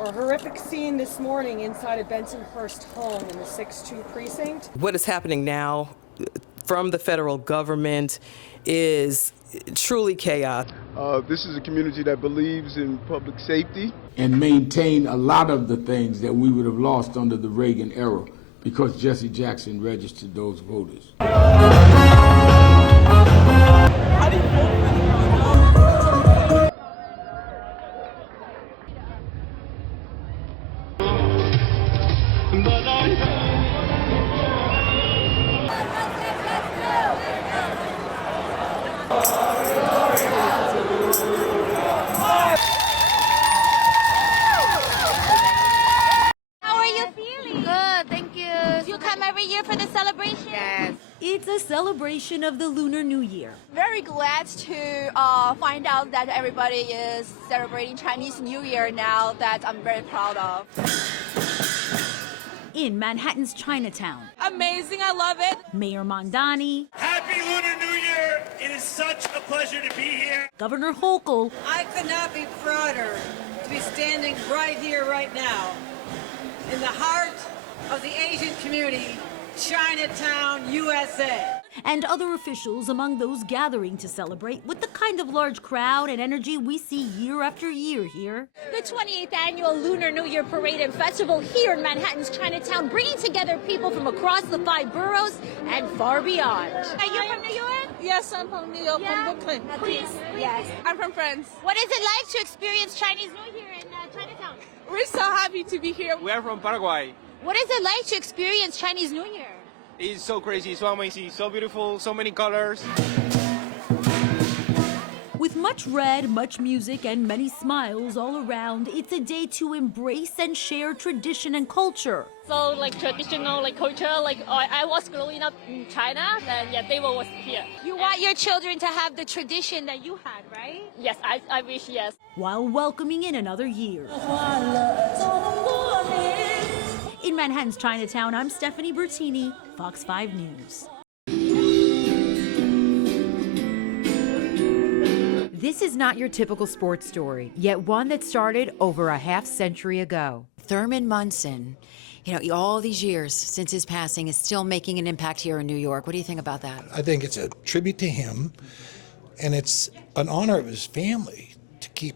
A horrific scene this morning inside a Bensonhurst home in the 6-2 precinct. What is happening now from the federal government is truly chaos. This is a community that believes in public safety. And maintain a lot of the things that we would have lost under the Reagan era because Jesse Jackson registered those voters. For the celebration? Yes. It's a celebration of the Lunar New Year. Very glad to find out that everybody is celebrating Chinese New Year now, that I'm very proud of. In Manhattan's Chinatown. Amazing, I love it. Mayor Mondani. Happy Lunar New Year! It is such a pleasure to be here. Governor Hochul. I could not be prouder to be standing right here, right now, in the heart of the Asian community, Chinatown, USA. And other officials among those gathering to celebrate with the kind of large crowd and energy we see year after year here. The 28th annual Lunar New Year Parade and Festival here in Manhattan's Chinatown, bringing together people from across the 5 boroughs and far beyond. Are you from New York? Yes, I'm from New York, from Brooklyn. Please. Yes. I'm from France. What is it like to experience Chinese New Year in Chinatown? We're so happy to be here. We are from Paraguay. What is it like to experience Chinese New Year? It's so crazy, so amazing, so beautiful, so many colors. With much red, much music, and many smiles all around, it's a day to embrace and share tradition and culture. So, like traditional, like culture, like I was growing up in China, and yeah, they was here. You want your children to have the tradition that you had, right? Yes, I wish, yes. While welcoming in another year. In Manhattan's Chinatown, I'm Stephanie Bertini, Fox 5 News. This is not your typical sports story, yet one that started over a half-century ago. Thurman Munson, all these years since his passing, is still making an impact here in New York. What do you think about that? I think it's a tribute to him, and it's an honor of his family to keep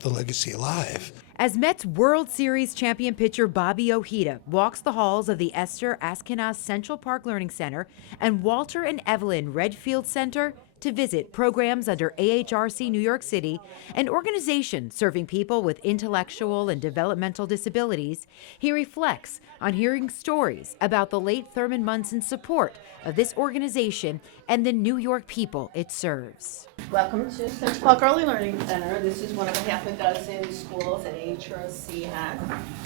the legacy alive. As Mets World Series champion pitcher Bobby Ojeda walks the halls of the Esther Askenaz Central Park Learning Center and Walter and Evelyn Redfield Center to visit programs under AHRC New York City, an organization serving people with intellectual and developmental disabilities, he reflects on hearing stories about the late Thurman Munson's support of this organization and the New York people it serves. Welcome to Central Park Early Learning Center. This is one of a half a dozen schools that AHRC has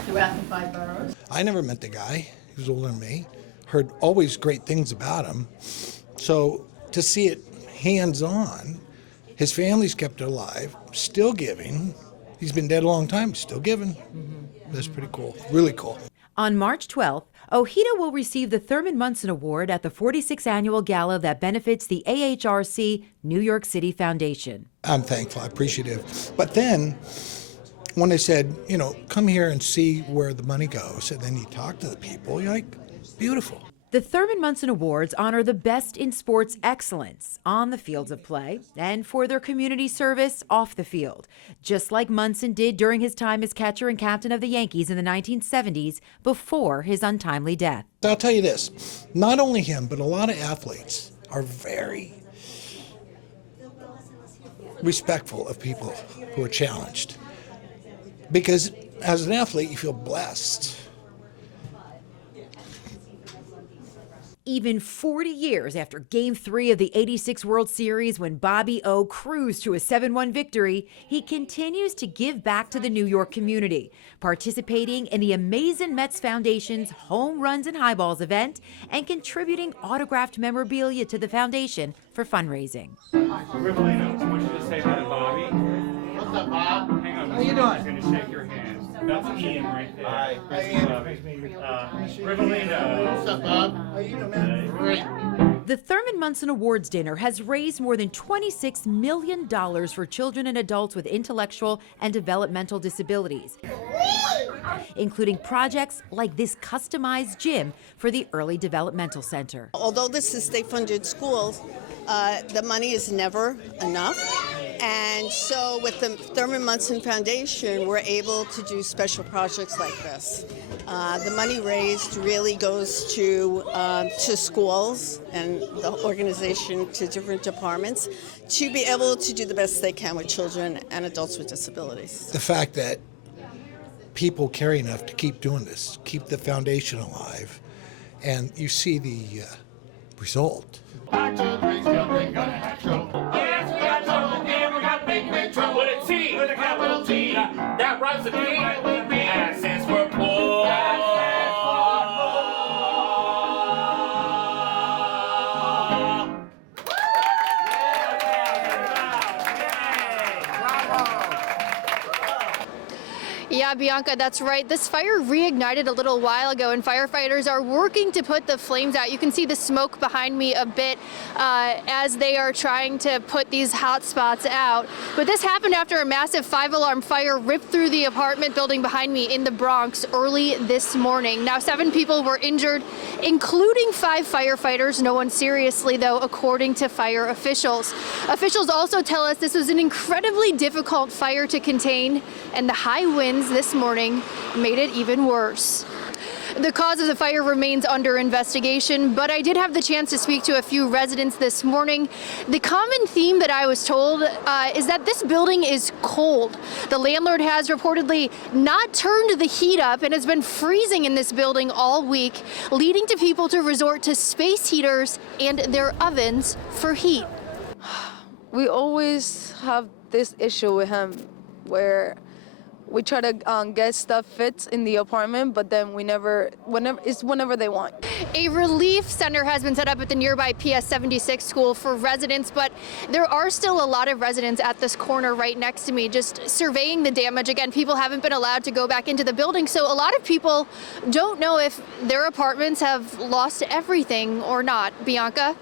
throughout the 5 boroughs. I never met the guy. He was older than me. Heard always great things about him. So to see it hands-on, his family's kept it alive, still giving. He's been dead a long time, still giving. That's pretty cool, really cool. On March 12th, Ojeda will receive the Thurman Munson Award at the 46th annual gala that benefits the AHRC New York City Foundation. I'm thankful, appreciative. But then, when they said, come here and see where the money goes, and then you talk to the people, you're like, beautiful. The Thurman Munson Awards honor the best in sports excellence on the fields of play and for their community service off the field, just like Munson did during his time as catcher and captain of the Yankees in the 1970s before his untimely death. I'll tell you this, not only him, but a lot of athletes are very respectful of people who are challenged. Because as an athlete, you feel blessed. Even 40 years after Game 3 of the '86 World Series, when Bobby O cruised to a 7-1 victory, he continues to give back to the New York community, participating in the Amazin' Mets Foundation's Home Runs and Highballs event and contributing autographed memorabilia to the foundation for fundraising. Rivalino, I want you to say hi to Bobby. What's up, Bob? Hang on. How you doing? I'm going to shake your hand. That's Ian right there. Hi. Rivalino. What's up, Bob? How you doing, man? Great. The Thurman Munson Awards dinner has raised more than $26 million for children and adults with intellectual and developmental disabilities. including projects like this customized gym for the Early Developmental Center. Although this is state-funded schools, the money is never enough. And so with the Thurman Munson Foundation, we're able to do special projects like this. The money raised really goes to schools and the organization, to different departments, to be able to do the best they can with children and adults with disabilities. The fact that people care enough to keep doing this, keep the foundation alive, and you see the result. Yes, we got trouble again. We got big trouble with a T, with a capital T. That rhymes with me. And since we're poor. Yeah, Bianca, that's right. This fire reignited a little while ago, and firefighters are working to put the flames out. You can see the smoke behind me a bit as they are trying to put these hot spots out. But this happened after a massive 5-alarm fire ripped through the apartment building behind me in the Bronx early this morning. Now, 7 people were injured, including 5 firefighters. No one seriously, though, according to fire officials. Officials also tell us this was an incredibly difficult fire to contain, and the high winds this morning made it even worse. The cause of the fire remains under investigation, but I did have the chance to speak to a few residents this morning. The common theme that I was told is that this building is cold. The landlord has reportedly not turned the heat up and has been freezing in this building all week, leading to people to resort to space heaters and their ovens for heat. We always have this issue with him where we try to get stuff fits in the apartment, but then whenever they want. A relief center has been set up at the nearby PS 76 school for residents, but there are still a lot of residents at this corner right next to me just surveying the damage. Again, people haven't been allowed to go back into the building, so a lot of people don't know if their apartments have lost everything or not. Bianca?